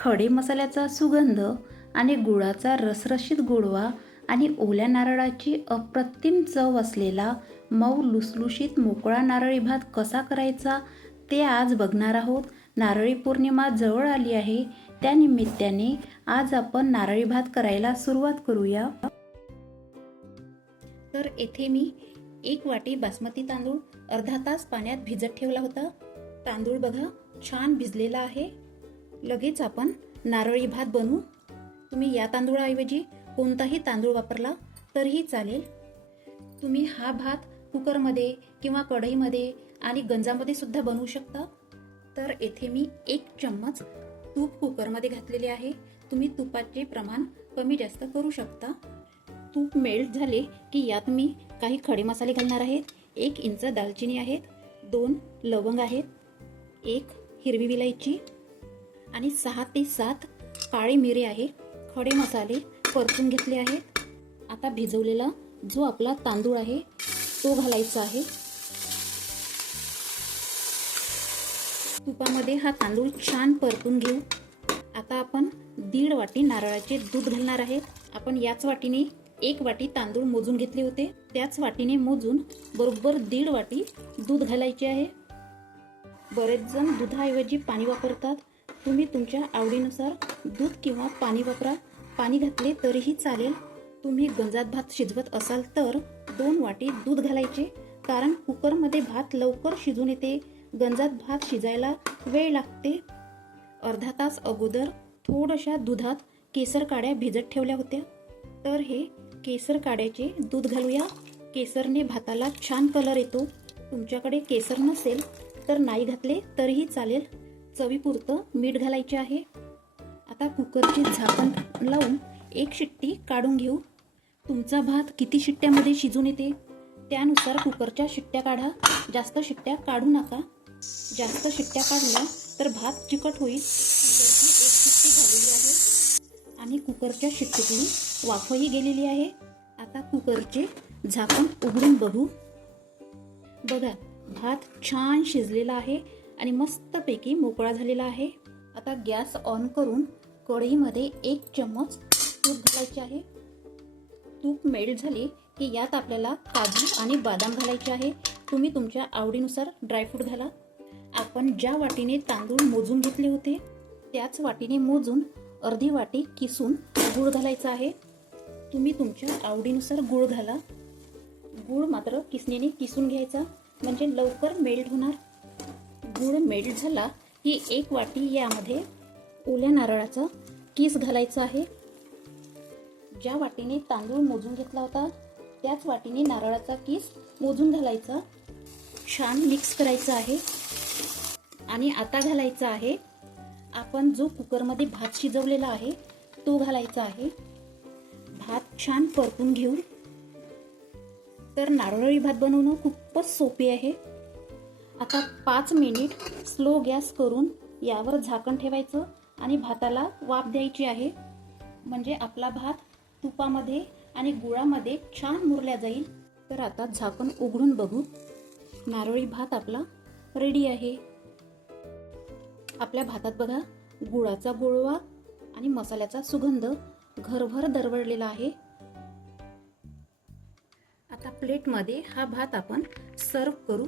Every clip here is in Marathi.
खडे मसाल्याचा सुगंध आणि गुळाचा रसरशीत गोडवा आणि ओल्या नारळाची अप्रतिम चव असलेला मऊ लुसलुशीत मोकळा नारळी भात कसा करायचा ते आज बघणार आहोत. नारळी पौर्णिमा जवळ आली आहे, त्या निमित्ताने आज आपण नारळी भात करायला सुरुवात करूया. तर येथे मी 1 वाटी बासमती तांदूळ अर्धा तास पाण्यात भिजत ठेवला होता. तांदूळ बघा छान भिजलेला आहे. लगेच आपण नारळी भात बनवू. तुम्ही या तांदूळाऐवजी कोणताही तांदूळ वापरला तरीही चालेल. तुम्ही हा भात कुकरमध्ये किंवा कढईमध्ये आणि गंजामध्ये सुद्धा बनवू शकता. तर येथे मी 1 चम्मच तूप कुकरमध्ये घातलेले आहे. तुम्ही तुपाचे प्रमाण कमी जास्त करू शकता. तूप मेल्ट झाले की यात मी काही खडे मसाले घालणार आहेत. 1 इंच दालचिनी आहेत, 2 लवंग आहेत, 1 हिरवी विलायची आणि 6 ते 7 काळी मिरी आहे. खडे मसाले परतून घेतले आहेत. आता भिजवलेला जो आपला तांदूळ आहे तो घालायचा आहे. तुपामध्ये हा तांदूळ छान परतून घेऊ. आता आपण 1.5 वाटी नारळाचे दूध घालणार आहेत. आपण याच वाटीने 1 वाटी तांदूळ मोजून घेतले होते, त्याच वाटीने मोजून बरोबर 1.5 वाटी दूध घालायचे आहे. बरेच जण दुधाऐवजी पाणी वापरतात. तुम्ही तुमच्या आवडीनुसार दूध किंवा पाणी वापरा. पाणी घातले तरीही चालेल. तुम्ही गंजात भात शिजवत असाल तर 2 वाटी दूध घालायचे, कारण कुकरमध्ये भात लवकर शिजून येते. गंजात भात शिजायला वेळ लागते. अर्धा तास अगोदर थोड्याशा दुधात केसर काड्या भिजत ठेवल्या होत्या. तर हे केसर काड्याचे दूध घालूया. केसरने भाताला छान कलर येतो. तुमच्याकडे केसर नसेल तर नाही घातले तरीही चालेल. चवीपुरतं मीठ घालायचे आहे. आता कुकरचे झाकण लावून 1 शिट्टी काढून घेऊ. तुमचा भात किती शिट्ट्यामध्ये शिजून येते त्यानुसार कुकरच्या शिट्ट्या काढा. जास्त शिट्ट्या काढू नका. जास्त शिट्ट्या काढल्या तर भात चिकट होईल. कुकरची 1 शिट्टी झालेली आहे आणि कुकरच्या शिट्टीतली वाफही गेलेली आहे. आता कुकरचे झाकण उघडून बघू. बघा भात छान शिजलेला आहे आणि मस्तपैकी मोकळा झालेला आहे. आता गॅस ऑन करून कढईमध्ये 1 चम्मच तूप घालायचे आहे. तूप मेल्ट झाले की यात आपल्याला काजू आणि बदाम घालायचे आहे. तुम्ही तुमच्या आवडीनुसार ड्रायफ्रूट घाला. आपण ज्या वाटीने तांदूळ मोजून घेतले होते त्याच वाटीने मोजून अर्धी वाटी किसून गूळ घालायचा आहे. तुम्ही तुमच्या आवडीनुसार गूळ घाला. गूळ मात्र किसणीने किसून घ्यायचा, म्हणजे लवकर मेल्ट होणार. गूळ मेल्ट झाला की 1 वाटी यामध्ये ओल्या नारळाचा किस घालायचा आहे. ज्या वाटीने तांदूळ मोजून घेतला होता त्याच वाटीने नारळाचा किस मोजून घालायचा. छान मिक्स करायचं आहे. आणि आता घालायचा आहे आपण जो कुकरमध्ये भात शिजवलेला आहे तो घालायचा आहे. भात छान परतून घेऊ. तर नारळी भात बनवणं खूपच सोपे आहे. आता 5 मिनिट स्लो गॅस करून यावर झाकण ठेवायचं आणि भाताला वाफ द्यायची आहे, म्हणजे आपला भात तुपामध्ये आणि गुळामध्ये छान मुरल्या जाईल. तर आता झाकण उघडून बघू. नारळी भात आपला रेडी आहे. आपल्या भातात बघा गुळाचा गोडवा आणि मसाल्याचा सुगंध घरभर दरवळलेला आहे. आता प्लेटमध्ये हा भात आपण सर्व करू.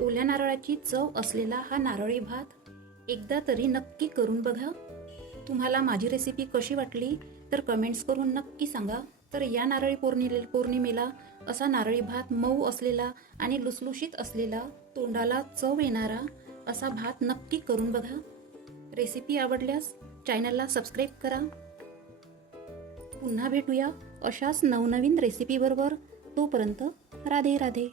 ओल्या नारळाची चव असलेला हा नारळी भात एकदा तरी नक्की करून बघा. तुम्हाला माझी रेसिपी कशी वाटली तर कमेंट्स करून नक्की सांगा. तर या नारळी पौर्णिमेला असा नारळी भात मऊ असलेला आणि लुसलुशीत असलेला, तोंडाला चव येणारा असा भात नक्की करून बघा. रेसिपी आवडल्यास चॅनलला सबस्क्राईब करा. पुन्हा भेटूया अशाच नवनवीन रेसिपी बरोबर. तोपर्यंत राधे राधे.